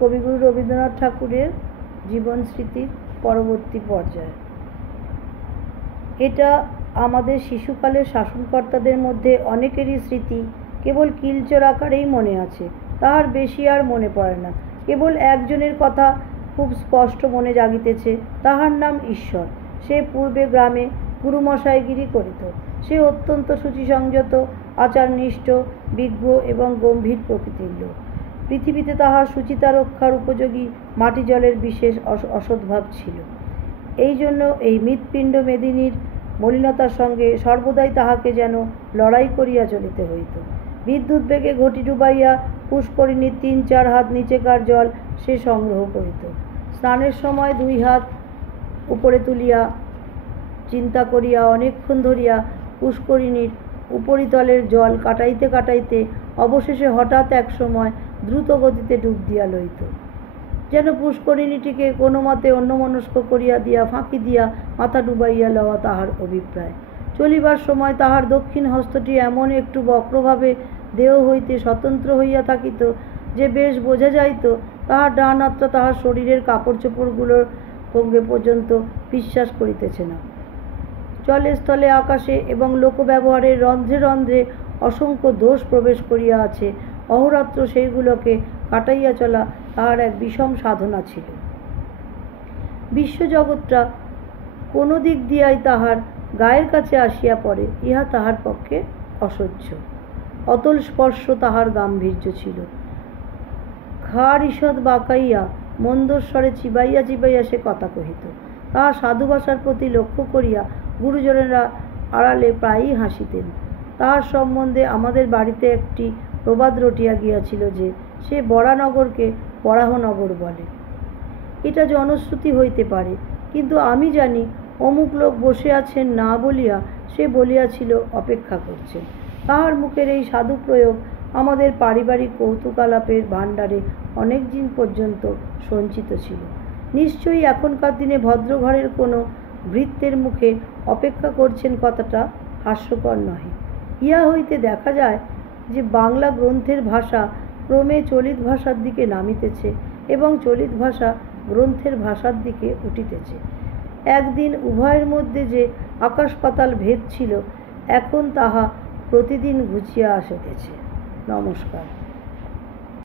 কবিগুরু রবীন্দ্রনাথ ঠাকুরের জীবন স্মৃতির পরবর্তী পর্যায়। এটা আমাদের শিশুকালের শাসনকর্তাদের মধ্যে অনেকেরই স্মৃতি কেবল কিলচর আকারেই মনে আছে, তাহার বেশি আর মনে পড়ে না। কেবল একজনের কথা খুব স্পষ্ট মনে জাগিতেছে, তাহার নাম ঈশ্বর। সে পূর্বে গ্রামে গুরুমশাইগিরি করিত। সে অত্যন্ত শুচিসংযত, আচারনিষ্ঠ, বিজ্ঞ এবং গম্ভীর প্রকৃতির লোক। পৃথিবীতে তাহার শুচিতা রক্ষার উপযোগী মাটি জলের বিশেষ অসদ্ভাব ছিল। এই জন্য এই মৃৎপিণ্ড মেদিনীর মলিনতার সঙ্গে সর্বদাই তাহাকে যেন লড়াই করিয়া চলিতে হইত। বিদ্যুৎ বেগে ঘটি ডুবাইয়া পুষ্করিণীর ৩-৪ হাত নিচেকার জল সে সংগ্রহ করিত। স্নানের সময় ২ হাত উপরে তুলিয়া চিন্তা করিয়া অনেকক্ষণ ধরিয়া পুষ্করিণীর উপরিতলের জল কাটাইতে কাটাইতে অবশেষে হঠাৎ এক সময় দ্রুত গতিতে ডুব দিয়া লইত, যেন পুষ্করিণীটিকে কোনো মতে অন্যমনস্ক করিয়া দিয়া ফাঁকি দিয়া মাথা ডুবাইয়া লওয়া তাহার অভিপ্রায়। চলিবার সময় তাহার দক্ষিণ হস্তটি এমন একটু বক্রভাবে দেহ হইতে স্বতন্ত্র হইয়া থাকিত যে বেশ বোঝা যাইত তাহার ডান হাতটা তাহার শরীরের কাপড় চোপড়গুলোর সঙ্গে পর্যন্ত বিশ্বাস করিতেছে না। জলে স্থলে আকাশে এবং লোকব্যবহারের রন্ধ্রে রন্ধ্রে অসংখ্য দোষ প্রবেশ করিয়া আছে। অহরাত্র সেইগুলোকে কাটাইয়া চলা তাহার এক বিষম সাধনা ছিল। বিশ্বজগৎটা কোনো দিক দিয়াই তাহার গায়ের কাছে আসিয়া পড়ে, ইহা তাহার পক্ষে অসহ্য। অতল স্পর্শ তাহার গাম্ভীর্য ছিল। খাড় ঈষৎ বাঁকাইয়া মন্দস্বরে চিবাইয়া চিবাইয়া সে কথা কহিত। তাহার সাধুভাষার প্রতি লক্ষ্য করিয়া গুরুজনেরা আড়ালে প্রায়ই হাসিতেন। তাহার সম্বন্ধে আমাদের বাড়িতে একটি প্রবাদ রটিয়া গিয়াছিল যে সে বরানগরকে বরাহনগর বলে। এটা জনশ্রুতি হইতে পারে, কিন্তু আমি জানি অমুক লোক বসে আছেন না বলিয়া সে বলিয়াছিল অপেক্ষা করছেন। তাহার মুখের এই সাধু প্রয়োগ আমাদের পারিবারিক কৌতুকালাপের ভাণ্ডারে অনেক দিন পর্যন্ত সঞ্চিত ছিল। নিশ্চয়ই এখনকার দিনে ভদ্রঘরের কোনো ভৃত্যের মুখে অপেক্ষা করছেন কথাটা হাস্যকর নহে। ইহা হইতে দেখা যায় যে বাংলা গ্রন্থের ভাষা ক্রমে চলিত ভাষার দিকে নামিতেছে এবং চলিত ভাষা গ্রন্থের ভাষার দিকে উঠিতেছে। একদিন উভয়ের মধ্যে যে আকাশ পাতাল ভেদ ছিল, এখন তাহা প্রতিদিন ঘুচিয়া আসিতেছে। নমস্কার।